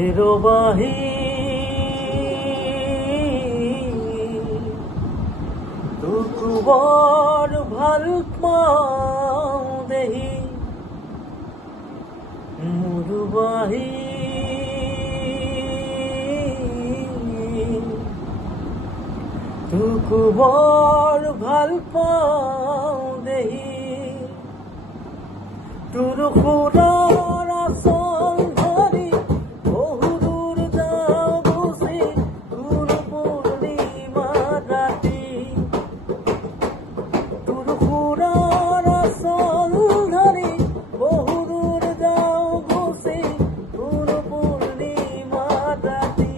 হেৰবাহি তোক বৰ ভাল পাওঁ দেহি মুৰুবাহি তোক বৰ ভাল পাওঁ দেহি তোৰ সুৰৰ আচল ধৰি বহু দূৰ যাওঁ গুচি তোৰ পূৰ্ণিমা ৰাতি তোৰ সুৰৰ আচল ধৰি বহু দূৰ যাওঁ গুচি তোৰ পূৰ্ণিমা ৰাতি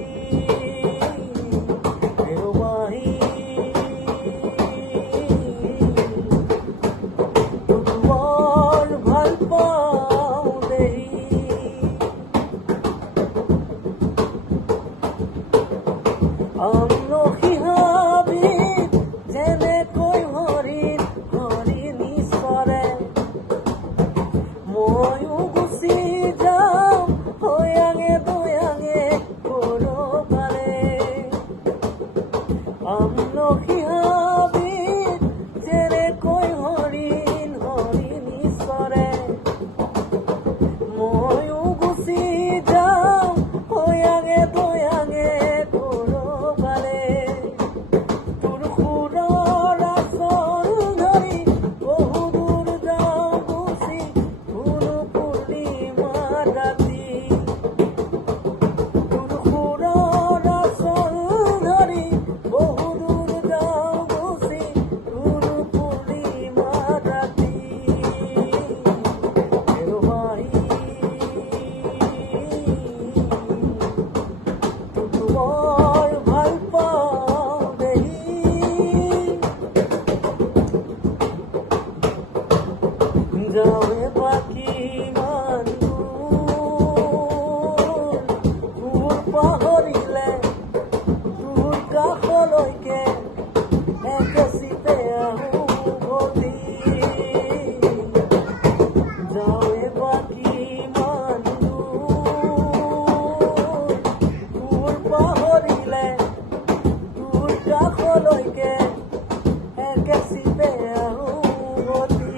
হেৰবাহি আমলখি হাবিত যেনেকৈ হৰিণ হৰিণী চৰে ময়ো গুচি যাওঁ হয়াঙে দয়াঙে কৰবালে আমলখি হাবিত যেনেকৈ হৰিণ হৰিণী চৰে ময়ো গুচি যাওঁ হয়াঙে দয়াঙে যাওঁৱে বাকী ইমান দূৰ পাহৰিলে তোৰ কাষলৈকে একে চিতে আহোঁ উভতি যাওঁৱে বাকী ইমান দূৰ পাহৰিলে তোৰ কাষলৈকে একে চিতে আহোঁ উভতি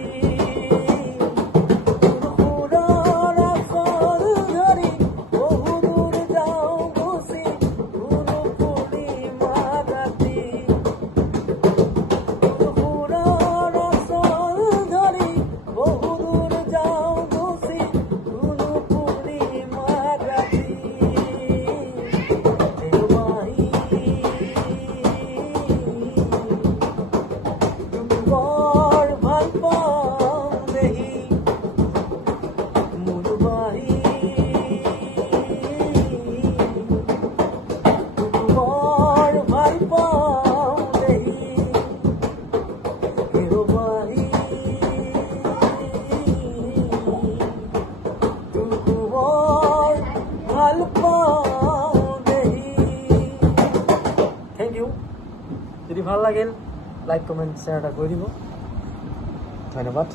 থ্যাংক ইউ যদি ভাল লাগিল লাইক কমেন্ট শ্বেয়াৰ এটা কৰি দিব ধন্যবাদ।